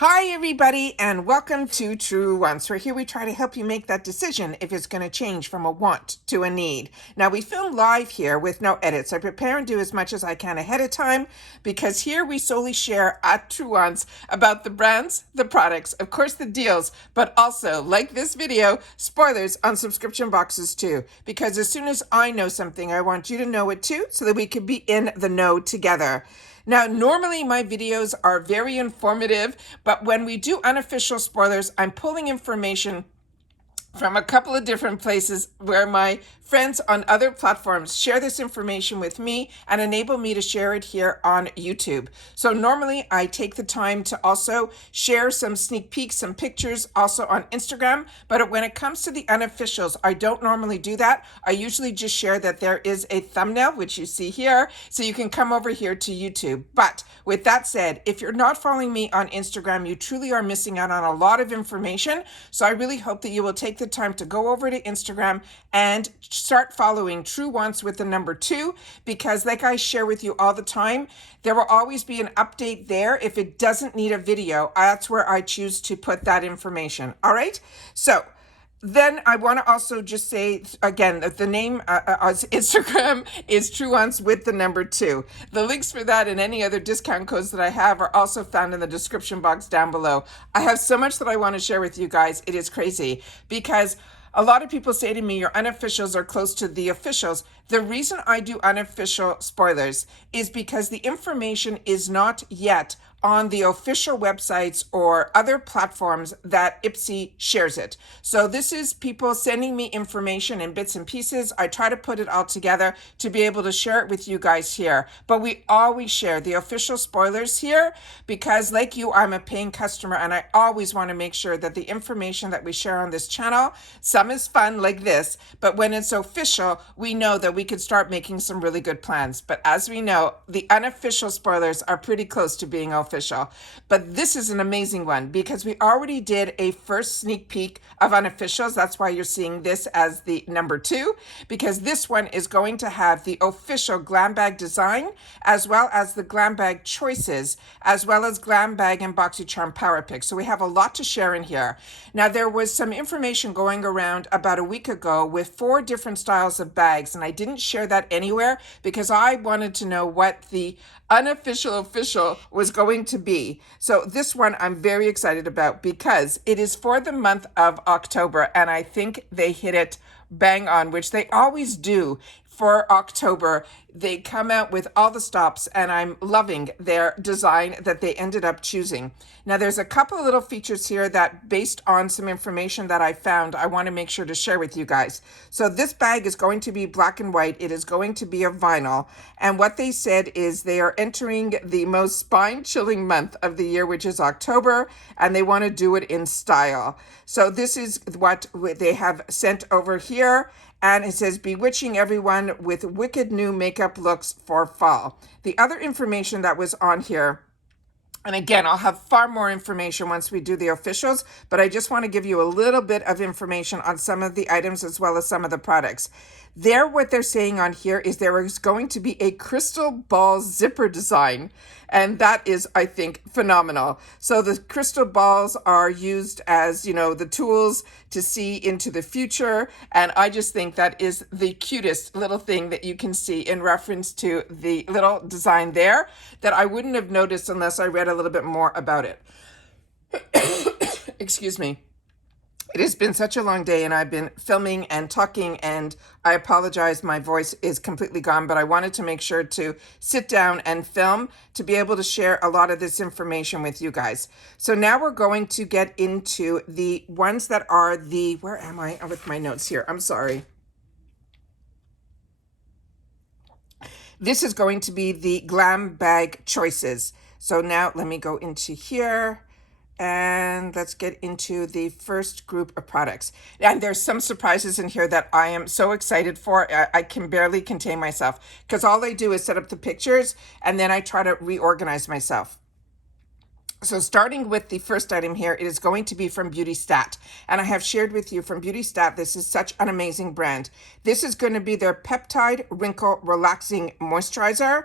Hi everybody and welcome to Truewants, where here we try to help you make that decision if it's going to change from a want to a need. Now we film live here with no edits. I prepare and do as much as I can ahead of time because here we solely share at Truewants about the brands, the products, of course the deals, but also, like this video, spoilers on subscription boxes too. Because as soon as I know something, I want you to know it too so that we can be in the know together. Now, normally my videos are very informative, but when we do unofficial spoilers, I'm pulling information from a couple of different places where my friends on other platforms share this information with me and enable me to share it here on YouTube. So normally I take the time to also share some sneak peeks, some pictures also on Instagram. But when it comes to the unofficials, I don't normally do that. I usually just share that there is a thumbnail, which you see here, so you can come over here to YouTube. But with that said, if you're not following me on Instagram, you truly are missing out on a lot of information. So I really hope that you will take the time to go over to Instagram and start following Truewants with the number 2, because like I share with you all the time, there will always be an update there. If it doesn't need a video, that's where I choose to put that information. All right. So then I want to also just say again that the name on Instagram is Truewants with the number 2. The links for that and any other discount codes that I have are also found in the description box down below. I have so much that I want to share with you guys. It is crazy because a lot of people say to me, your unofficials are close to the officials. The reason I do unofficial spoilers is because the information is not yet on the official websites or other platforms that IPSY shares it. So this is people sending me information in bits and pieces. I try to put it all together to be able to share it with you guys here. But we always share the official spoilers here because, like you, I'm a paying customer and I always want to make sure that the information that we share on this channel, some is fun like this, but when it's official, we know that we could start making some really good plans. But as we know, the unofficial spoilers are pretty close to being official. But this is an amazing one because we already did a first sneak peek of unofficials. That's why you're seeing this as the number 2, because this one is going to have the official Glam bag design, as well as the Glam bag choices, as well as Glam bag and Boxycharm power pick. So we have a lot to share in here. Now, there was some information going around about a week ago with 4 different styles of bags, and I didn't share that anywhere because I wanted to know what the unofficial official was going to be. So this one I'm very excited about because it is for the month of October, and I think they hit it bang on, which they always do for October. They come out with all the stops, and I'm loving their design that they ended up choosing. Now, there's a couple of little features here that, based on some information that I found, I want to make sure to share with you guys. So this bag is going to be black and white. It is going to be a vinyl. And what they said is they are entering the most spine-chilling month of the year, which is October, and they want to do it in style. So this is what they have sent over here. And it says, bewitching everyone with wicked new makeup looks for fall. The other information that was on here, and again, I'll have far more information once we do the officials, but I just want to give you a little bit of information on some of the items as well as some of the products. What they're saying on here is there is going to be a crystal ball zipper design, and that is, I think, phenomenal. So the crystal balls are used as, the tools to see into the future, and I just think that is the cutest little thing that you can see in reference to the little design there that I wouldn't have noticed unless I read a little bit more about it. Excuse me. It has been such a long day, and I've been filming and talking, and I apologize, my voice is completely gone, but I wanted to make sure to sit down and film to be able to share a lot of this information with you guys. So now we're going to get into the ones that are where am I with my notes here? I'm sorry. This is going to be the Glam bag choices. So now let me go into here. And let's get into the first group of products. And there's some surprises in here that I am so excited for. I can barely contain myself because all I do is set up the pictures and then I try to reorganize myself. So starting with the first item here, it is going to be from Beauty Stat. And I have shared with you from Beauty Stat, this is such an amazing brand. This is going to be their Peptide Wrinkle Relaxing Moisturizer.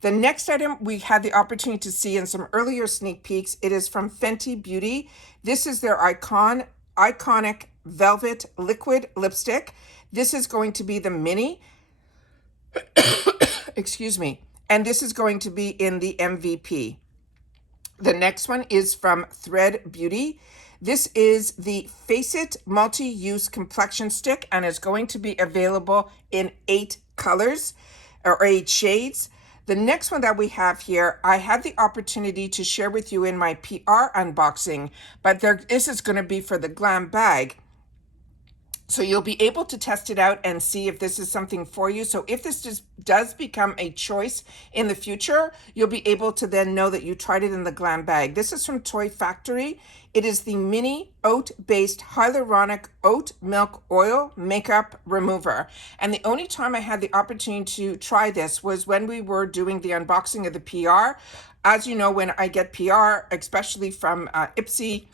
The next item we had the opportunity to see in some earlier sneak peeks. It is from Fenty Beauty. This is their iconic velvet liquid lipstick. This is going to be the mini. Excuse me. And this is going to be in the MVP. The next one is from Thread Beauty. This is the Face It Multi-Use Complexion Stick and is going to be available in 8 colors or 8 shades. The next one that we have here, I had the opportunity to share with you in my PR unboxing, but this is going to be for the Glam bag. So you'll be able to test it out and see if this is something for you. So if this just does become a choice in the future, you'll be able to then know that you tried it in the Glam bag. This is from Toy Factory. It is the mini oat-based hyaluronic oat milk oil makeup remover. And the only time I had the opportunity to try this was when we were doing the unboxing of the PR. As you know, when I get PR, especially from IPSY,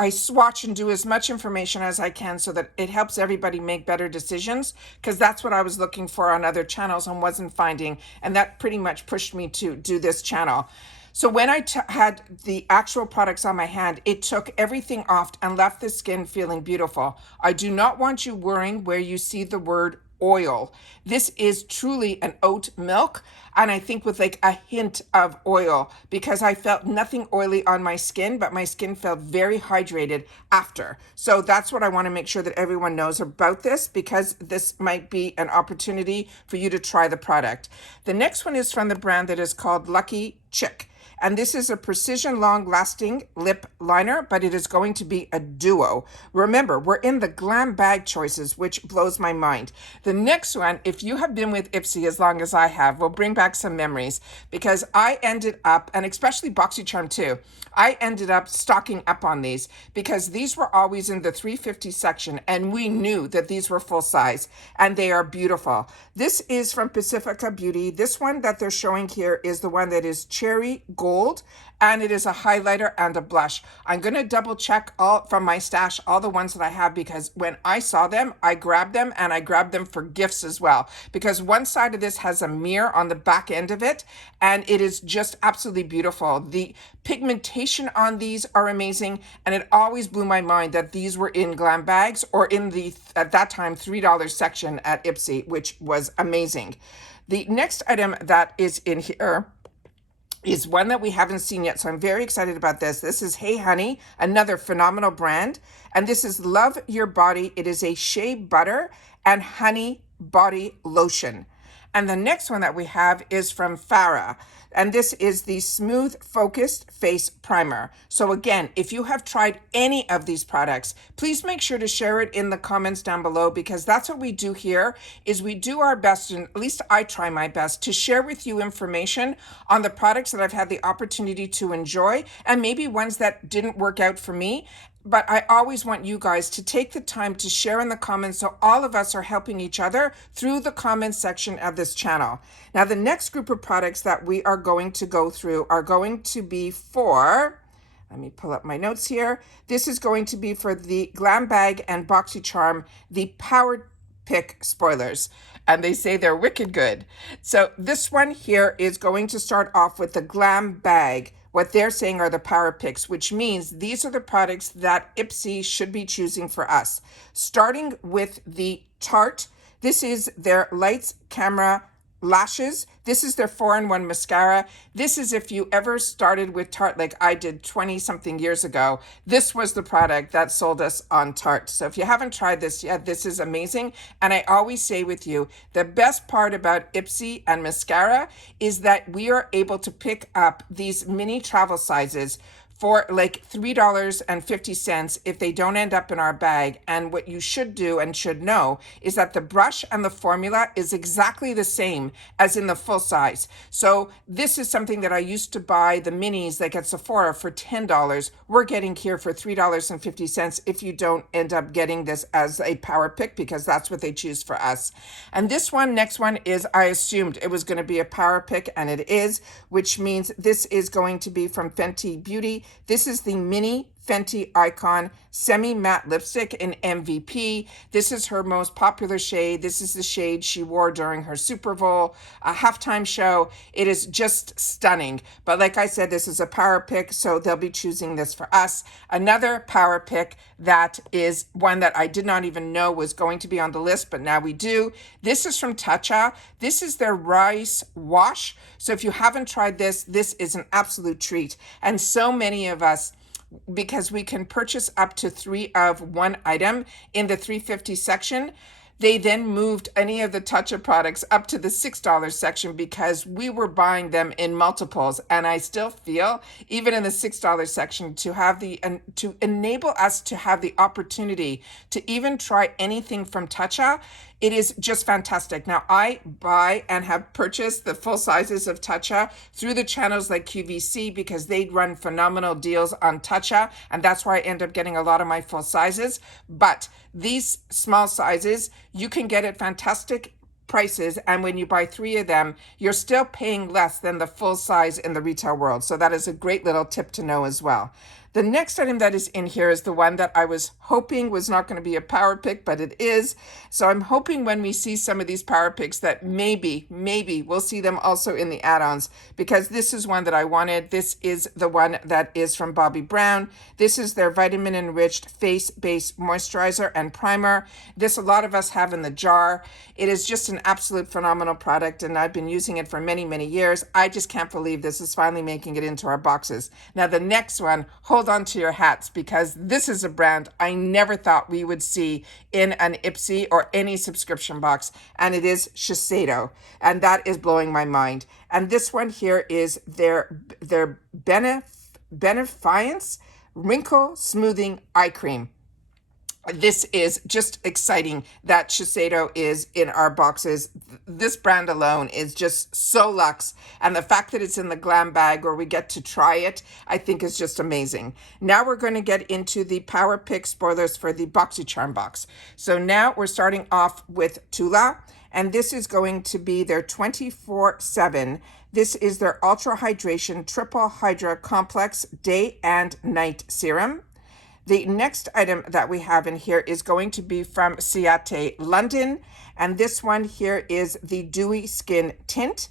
I swatch and do as much information as I can so that it helps everybody make better decisions, because that's what I was looking for on other channels and wasn't finding. And that pretty much pushed me to do this channel. So when I had the actual products on my hand, it took everything off and left the skin feeling beautiful. I do not want you worrying where you see the word oil. This is truly an oat milk, and I think with like a hint of oil, because I felt nothing oily on my skin, but my skin felt very hydrated after. So that's what I want to make sure that everyone knows about this, because this might be an opportunity for you to try the product. The next one is from the brand that is called Lucky Chick. And this is a precision long-lasting lip liner, but it is going to be a duo. Remember, we're in the Glam bag choices, which blows my mind. The next one, if you have been with IPSY as long as I have, will bring back some memories, because I ended up, and especially Boxycharm too, I ended up stocking up on these because these were always in the 350 section, and we knew that these were full size, and they are beautiful. This is from Pacifica Beauty. This one that they're showing here is the one that is cherry gold, and it is a highlighter and a blush. I'm going to double check all from my stash, all the ones that I have, because when I saw them, I grabbed them, and I grabbed them for gifts as well, because one side of this has a mirror on the back end of it, and it is just absolutely beautiful. The pigmentation on these are amazing, and it always blew my mind that these were in Glam bags or in the, at that time, $3 section at IPSY, which was amazing. The next item that is in here is one that we haven't seen yet, so I'm very excited about this. This is Hey Honey, another phenomenal brand, and this is Love Your Body. It is a shea butter and honey body lotion. And the next one that we have is from Farah, and this is the Smooth Focused Face Primer. So again, if you have tried any of these products, please make sure to share it in the comments down below, because that's what we do here, is we do our best, and at least I try my best, to share with you information on the products that I've had the opportunity to enjoy, and maybe ones that didn't work out for me. But I always want you guys to take the time to share in the comments, so all of us are helping each other through the comments section of this channel. Now, the next group of products that we are going to go through are going to be for, let me pull up my notes here. This is going to be for the Glam bag and Boxycharm, the Power Pick spoilers. And they say they're wicked good. So this one here is going to start off with the Glam bag. What they're saying are the power picks, which means these are the products that IPSY should be choosing for us. Starting with the Tarte. This is their Lights, Camera, Lashes. This is their 4-in-1 mascara. This is if you ever started with Tarte like I did 20 something years ago. This was the product that sold us on Tarte. So if you haven't tried this yet, this is amazing. And I always say with you, the best part about IPSY and mascara is that we are able to pick up these mini travel sizes for like $3.50 if they don't end up in our bag. And what you should do and should know is that the brush and the formula is exactly the same as in the full size. So this is something that I used to buy the minis like at Sephora for $10. We're getting here for $3.50 if you don't end up getting this as a power pick, because that's what they choose for us. And this one, next one, is I assumed it was going to be a power pick, and it is, which means this is going to be from Fenty Beauty. This is the mini Fenty Icon Semi-Matte Lipstick in MVP. This is her most popular shade. This is the shade she wore during her Super Bowl halftime show. It is just stunning. But like I said, this is a power pick, so they'll be choosing this for us. Another power pick that is one that I did not even know was going to be on the list, but now we do. This is from Tatcha. This is their rice wash. So if you haven't tried this, this is an absolute treat. And so many of us, because we can purchase up to 3 of one item in the $3.50 section, they then moved any of the Tatcha products up to the $6 section because we were buying them in multiples. And I still feel, even in the $6 section, to have to enable us to have the opportunity to even try anything from Tatcha, it is just fantastic. Now, I buy and have purchased the full sizes of Tatcha through the channels like QVC because they run phenomenal deals on Tatcha, and that's why I end up getting a lot of my full sizes. But these small sizes, you can get at fantastic prices, and when you buy 3 of them, you're still paying less than the full size in the retail world. So that is a great little tip to know as well. The next item that is in here is the one that I was hoping was not going to be a power pick, but it is. So I'm hoping when we see some of these power picks that maybe we'll see them also in the add-ons, because this is one that I wanted. This is the one that is from Bobbi Brown. This is their vitamin enriched face base moisturizer and primer. This a lot of us have in the jar. It is just an absolute phenomenal product, and I've been using it for many years. I just can't believe this is finally making it into our boxes. Now the next one, hold on to your hats, because this is a brand I never thought we would see in an IPSY or any subscription box, and it is Shiseido, and that is blowing my mind. And this one here is their Benefiance Wrinkle Smoothing Eye Cream. This is just exciting that Shiseido is in our boxes. This brand alone is just so luxe. And the fact that it's in the Glam bag where we get to try it, I think is just amazing. Now we're going to get into the Power Pick spoilers for the Boxycharm box. So now we're starting off with Tula, and this is going to be their 24/7. This is their Ultra Hydration Triple Hydra Complex Day and Night Serum. The next item that we have in here is going to be from Ciate London, and this one here is the Dewy Skin Tint.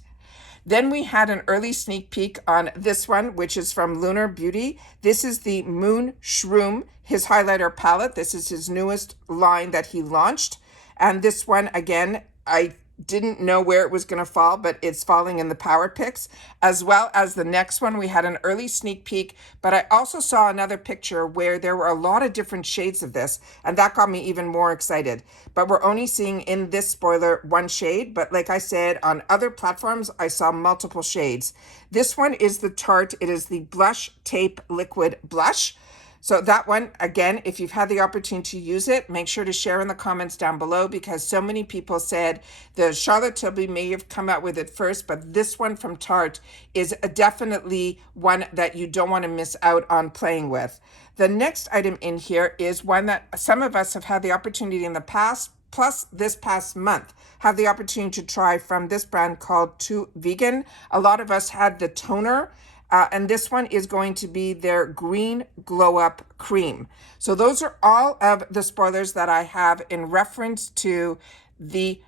Then we had an early sneak peek on this one, which is from Lunar Beauty. This is the Moon Shroom, his highlighter palette. This is his newest line that he launched. And this one, again, I didn't know where it was going to fall, but it's falling in the power picks, as well as the next one. We had an early sneak peek, but I also saw another picture where there were a lot of different shades of this, and that got me even more excited. But we're only seeing in this spoiler one shade, but like I said, on other platforms, I saw multiple shades. This one is the Tarte. It is the Blush Tape Liquid Blush. So that one, again, if you've had the opportunity to use it, make sure to share in the comments down below, because so many people said the Charlotte Tilbury may have come out with it first, but this one from Tarte is definitely one that you don't want to miss out on playing with. The next item in here is one that some of us have had the opportunity in the past, plus this past month, have the opportunity to try from this brand called Too Vegan. A lot of us had the toner, and this one is going to be their Green Glow Up Cream. So those are all of the spoilers that I have in reference to the,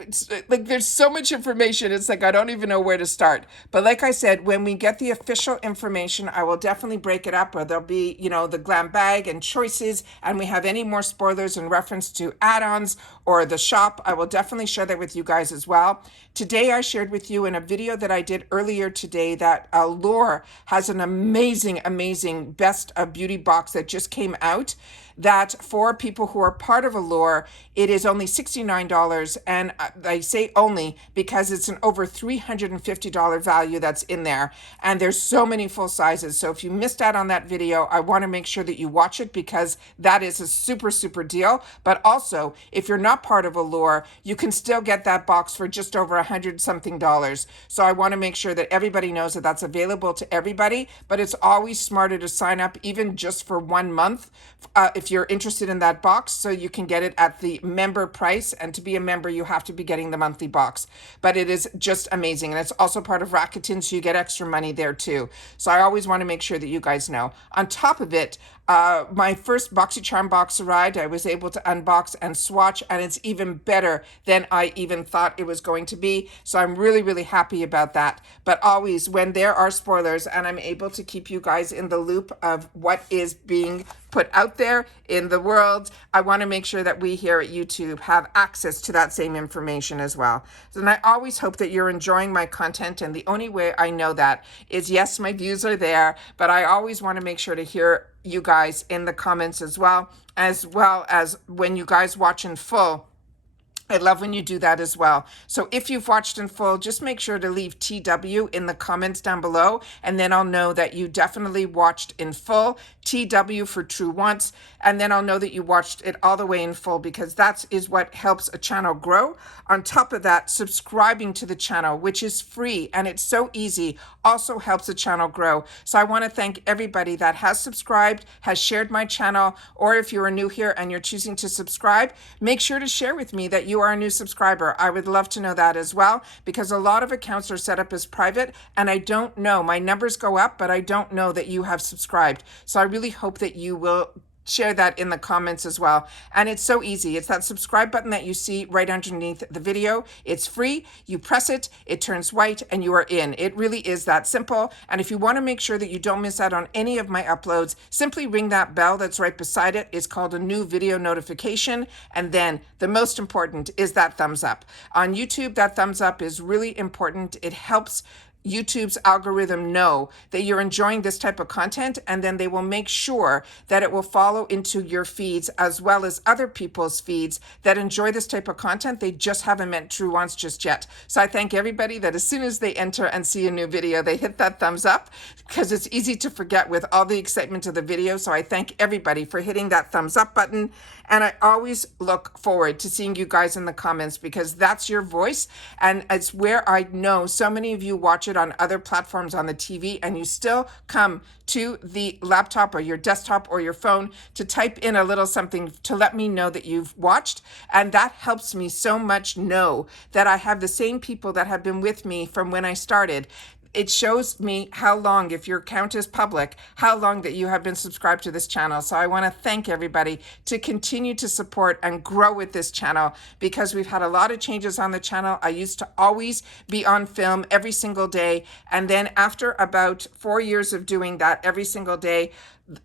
it's like there's so much information, it's like I don't even know where to start. But like I said, when we get the official information, I will definitely break it up, or there'll be, you know, the Glam bag and choices, and we have any more spoilers in reference to add-ons or the shop, I will definitely share that with you guys as well. Today I shared with you in a video that I did earlier today that Allure has an amazing best of beauty box that just came out, that for people who are part of Allure, it is only $69, and I say only because it's an over $350 value that's in there, and there's so many full sizes. So if you missed out on that video, I want to make sure that you watch it, because that is a super deal. But also, if you're not part of Allure, you can still get that box for just over $100 something. So I want to make sure that everybody knows that that's available to everybody, but it's always smarter to sign up even just for 1 month. If if you're interested in that box, so you can get it at the member price. And to be a member, you have to be getting the monthly box. But it is just amazing. And it's also part of Rakuten, so you get extra money there too. So I always want to make sure that you guys know. On top of it, my first Boxycharm box arrived. I was able to unbox and swatch, and it's even better than I even thought it was going to be. So I'm really, really happy about that. But always, when there are spoilers and I'm able to keep you guys in the loop of what is being put out there in the world, I want to make sure that we here at YouTube have access to that same information as well. And I always hope that you're enjoying my content, and the only way I know that is, yes, my views are there, but I always want to make sure to hear you guys in the comments as well as when you guys watch in full. I love when you do that as well. So if you've watched in full, just make sure to leave TW in the comments down below, and then I'll know that you definitely watched in full. TW for Truewants, and then I'll know that you watched it all the way in full, because that is what helps a channel grow. On top of that, subscribing to the channel, which is free and it's so easy, also helps the channel grow. So I want to thank everybody that has subscribed, has shared my channel, or if you're new here and you're choosing to subscribe, make sure to share with me that you are a new subscriber. I would love to know that as well, because a lot of accounts are set up as private and I don't know. My numbers go up, but I don't know that you have subscribed. So I really hope that you will share that in the comments as well. And it's so easy. It's that subscribe button that you see right underneath the video. It's free. You press it, it turns white, and you are in. It really is that simple. And if you want to make sure that you don't miss out on any of my uploads, simply ring that bell that's right beside it. It's called a new video notification. And then the most important is that thumbs up. On YouTube, that thumbs up is really important. It helps YouTube's algorithm know that you're enjoying this type of content, and then they will make sure that it will follow into your feeds as well as other people's feeds that enjoy this type of content. They just haven't met Truewants just yet. So I thank everybody that as soon as they enter and see a new video, they hit that thumbs up, because it's easy to forget with all the excitement of the video. So I thank everybody for hitting that thumbs up button. And I always look forward to seeing you guys in the comments, because that's your voice. And it's where I know so many of you watch it on other platforms on the TV, and you still come to the laptop or your desktop or your phone to type in a little something to let me know that you've watched. And that helps me so much know that I have the same people that have been with me from when I started. It shows me how long, if your account is public, how long that you have been subscribed to this channel. So I want to thank everybody to continue to support and grow with this channel, because we've had a lot of changes on the channel. I used to always be on film every single day. And then after about 4 years of doing that every single day,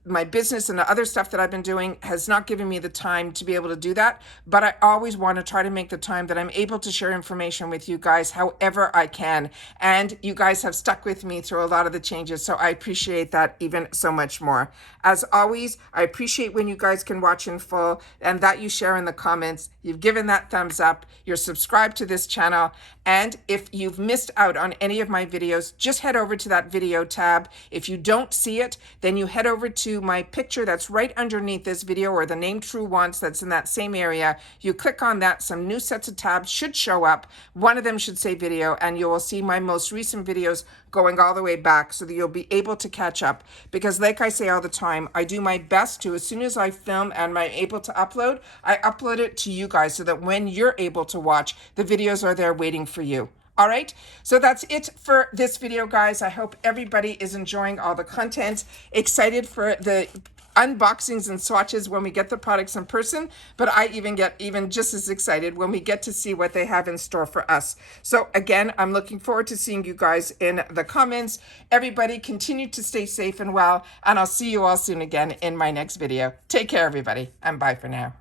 my business and the other stuff that I've been doing has not given me the time to be able to do that. But I always want to try to make the time that I'm able to share information with you guys however I can. And you guys have stuck with me through a lot of the changes, so I appreciate that even so much more. As always, I appreciate when you guys can watch in full and that you share in the comments. You've given that thumbs up, you're subscribed to this channel. And if you've missed out on any of my videos, just head over to that video tab. If you don't see it, then you head over to my picture that's right underneath this video, or the name Truewants that's in that same area. You click on that, some new sets of tabs should show up. One of them should say video, and you will see my most recent videos going all the way back, so that you'll be able to catch up. Because like I say all the time, I do my best to, as soon as I film and I'm able to upload, I upload it to you guys, so that when you're able to watch, the videos are there waiting for you. All right, so that's it for this video, guys. I hope everybody is enjoying all the content, excited for the unboxings and swatches when we get the products in person, but I even get just as excited when we get to see what they have in store for us. So again, I'm looking forward to seeing you guys in the comments. Everybody continue to stay safe and well, and I'll see you all soon again in my next video. Take care, everybody, and bye for now.